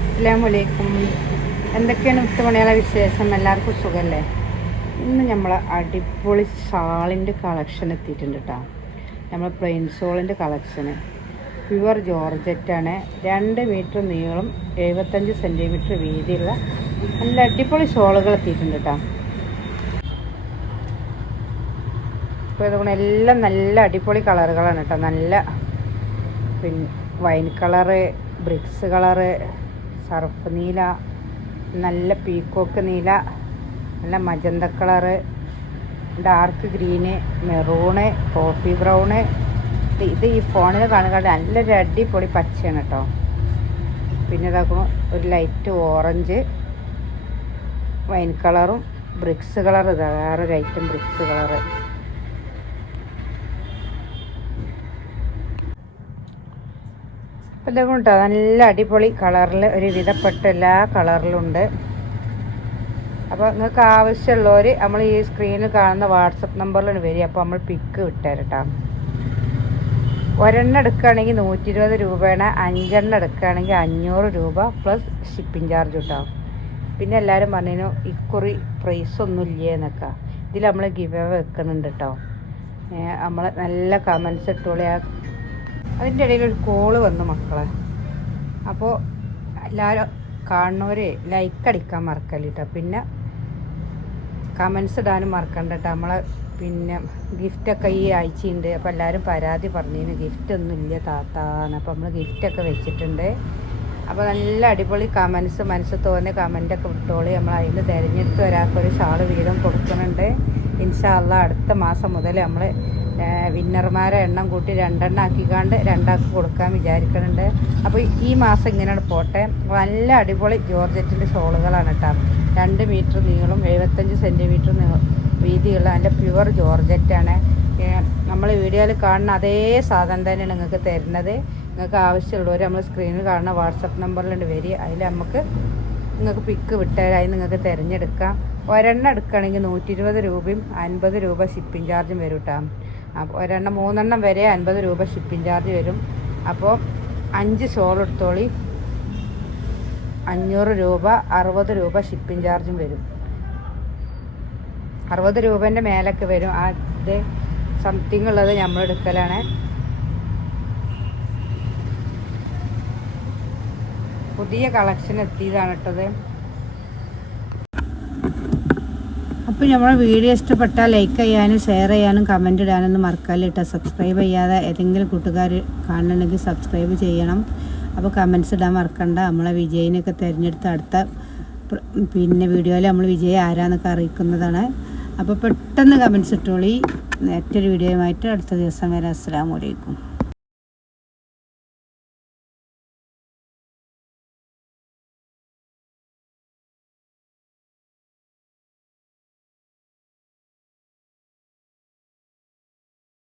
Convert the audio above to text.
അസ്സലാമു അലൈക്കും. എന്തൊക്കെയാണ് മുത്തുമണികളെ വിശേഷം? എല്ലാവർക്കും സുഖമല്ലേ? ഇന്ന് നമ്മൾ അടിപൊളി ഷാളിൻ്റെ കളക്ഷൻ എത്തിയിട്ടുണ്ട് കേട്ടോ. നമ്മൾ പ്ലെയിൻ ഷോളിൻ്റെ കളക്ഷന് പ്യുവർ ജോർജറ്റാണ്. 2 മീറ്റർ നീളം 75 സെൻറ്റിമീറ്റർ വീതിയുള്ള നല്ല അടിപൊളി ഷോളുകൾ എത്തിയിട്ടുണ്ട് കേട്ടോ. അപ്പോൾ ഇതുകൊണ്ട് എല്ലാം നല്ല അടിപൊളി കളറുകളാണ് കേട്ടോ. നല്ല wine colour, bricks colour, surf നീല, നല്ല പീക്കോക്ക് നീല, നല്ല magenta colour, dark green, maroon, coffee brown. ഇത് ഈ ഫോണിൽ കാണുക നല്ലൊരു അടിപൊളി പച്ചയാണ് കേട്ടോ. പിന്നെ ഇതാക്കണം ഒരു ലൈറ്റ് ഓറഞ്ച്, വൈൻ കളറും ബ്രിക്സ് കളർ. ഇതാ വേറൊരു ഐറ്റം ബ്രിക്സ് കളറ്. അപ്പോൾ ഇതൊക്കെ കേട്ടോ നല്ല അടിപൊളി കളറിൽ ഒരു വിധപ്പെട്ട എല്ലാ കളറിലുണ്ട്. അപ്പോൾ നിങ്ങൾക്ക് ആവശ്യമുള്ളവർ നമ്മൾ ഈ സ്ക്രീനിൽ കാണുന്ന വാട്സപ്പ് നമ്പറിലാണ് വരിക. അപ്പോൾ നമ്മൾ പിക്ക് വിട്ടുതരാം കേട്ടോ. ഒരെണ്ണം എടുക്കുകയാണെങ്കിൽ 120 രൂപയാണ്. 5 എണ്ണം എടുക്കുകയാണെങ്കിൽ 500 രൂപ പ്ലസ് ഷിപ്പിംഗ് ചാർജ് കേട്ടോ. പിന്നെ എല്ലാവരും പറഞ്ഞു ഇക്കുറി പ്രൈസൊന്നും ഇല്ലേ എന്നൊക്കെ. ഇതിൽ നമ്മൾ ഗിവ് അവേ വെക്കുന്നുണ്ട് കേട്ടോ. നമ്മൾ നല്ല കമൻസ് ഇട്ടോളി. അതിൻ്റെ ഇടയിൽ ഒരു കോള് വന്നു മക്കളെ. അപ്പോൾ എല്ലാവരും കാണുന്നവരെ ലൈക്ക് അടിക്കാൻ മറക്കല്ലിട്ടോ. പിന്നെ കമൻസ് ഇടാനും മറക്കണ്ട കേട്ടോ. നമ്മളെ പിന്നെ ഗിഫ്റ്റൊക്കെ ഈ ആഴ്ചയുണ്ട്. അപ്പോൾ എല്ലാവരും പരാതി പറഞ്ഞതിന് ഗിഫ്റ്റൊന്നും ഇല്ല താത്താന്ന്. അപ്പോൾ നമ്മൾ ഗിഫ്റ്റൊക്കെ വെച്ചിട്ടുണ്ട്. അപ്പോൾ നല്ല അടിപൊളി കമൻസ്, മനസ്സ് തോന്നിയ കമൻറ്റൊക്കെ വിട്ടോളി. നമ്മൾ അതിൽ തിരഞ്ഞെടുത്ത് ഒരാൾക്കൊരു ഷാള് വീതം കൊടുക്കുന്നുണ്ട്. ഇൻഷാ അല്ലാഹ് അടുത്ത മാസം മുതൽ നമ്മൾ വിന്നർമാരെ എണ്ണം കൂട്ടി 2 എണ്ണം ആക്കിക്കാണ്ട് 2 ആൾക്ക് കൊടുക്കാൻ വിചാരിക്കുന്നുണ്ട്. അപ്പോൾ ഈ മാസം ഇങ്ങനെയാണ് പോട്ടെ. നല്ല അടിപൊളി ജോർജറ്റിൻ്റെ ഷോളുകളാണ് കേട്ടോ. 2 മീറ്റർ നീളം 75 സെൻറ്റിമീറ്റർ വീതിയുള്ള നല്ല പ്യുവർ ജോർജറ്റാണ്. നമ്മൾ വീഡിയോയിൽ കാണുന്ന അതേ സാധനം തന്നെയാണ് നിങ്ങൾക്ക് തരുന്നത്. നിങ്ങൾക്ക് ആവശ്യമുള്ളവർ നമ്മൾ സ്ക്രീനിൽ കാണുന്ന വാട്സപ്പ് നമ്പറിലുണ്ട് വരിക. അതിൽ നിങ്ങൾക്ക് പിക്ക് വിട്ടുതരാം. അതിൽ നിങ്ങൾക്ക് തിരഞ്ഞെടുക്കാം. ഒരെണ്ണം എടുക്കുകയാണെങ്കിൽ 120 രൂപയും 50 രൂപ ഷിപ്പിംഗ് ചാർജും വരും കേട്ടോ. അപ്പോൾ 3 എണ്ണം വരെ 50 രൂപ ഷിപ്പിംഗ് ചാർജ് വരും. അപ്പോൾ 5 ഷോൾ എടുത്തോളി, 500 രൂപ, 60 രൂപ ഷിപ്പിംഗ് ചാർജും വരും. 60 രൂപേൻ്റെ മേലൊക്കെ വരും. അത് സംതിങ് ഉള്ളത് നമ്മൾ എടുക്കലാണ്. പുതിയ കളക്ഷൻ എത്തിയതാണ് കേട്ടത്. അപ്പോൾ നമ്മുടെ വീഡിയോ ഇഷ്ടപ്പെട്ടാൽ ലൈക്ക് ചെയ്യാനും ഷെയർ ചെയ്യാനും കമൻറ്റ് ഇടാനൊന്നും മറക്കാലിട്ടോ. സബ്സ്ക്രൈബ് ചെയ്യാതെ ഏതെങ്കിലും കൂട്ടുകാർ കാണണമെങ്കിൽ സബ്സ്ക്രൈബ് ചെയ്യണം. അപ്പോൾ കമൻറ്റ്സ് ഇടാൻ മറക്കണ്ട. നമ്മളെ വിജയിനൊക്കെ തിരഞ്ഞെടുത്ത് അടുത്ത പിന്നെ വീഡിയോയിൽ നമ്മൾ വിജയം ആരാന്നൊക്കെ അറിയിക്കുന്നതാണ്. അപ്പോൾ പെട്ടെന്ന് കമൻറ്റ്സ് ഇട്ടോളി. മറ്റൊരു വീഡിയോയുമായിട്ട് അടുത്ത ദിവസം വരെ. അസ്സലാമു അലൈക്കും.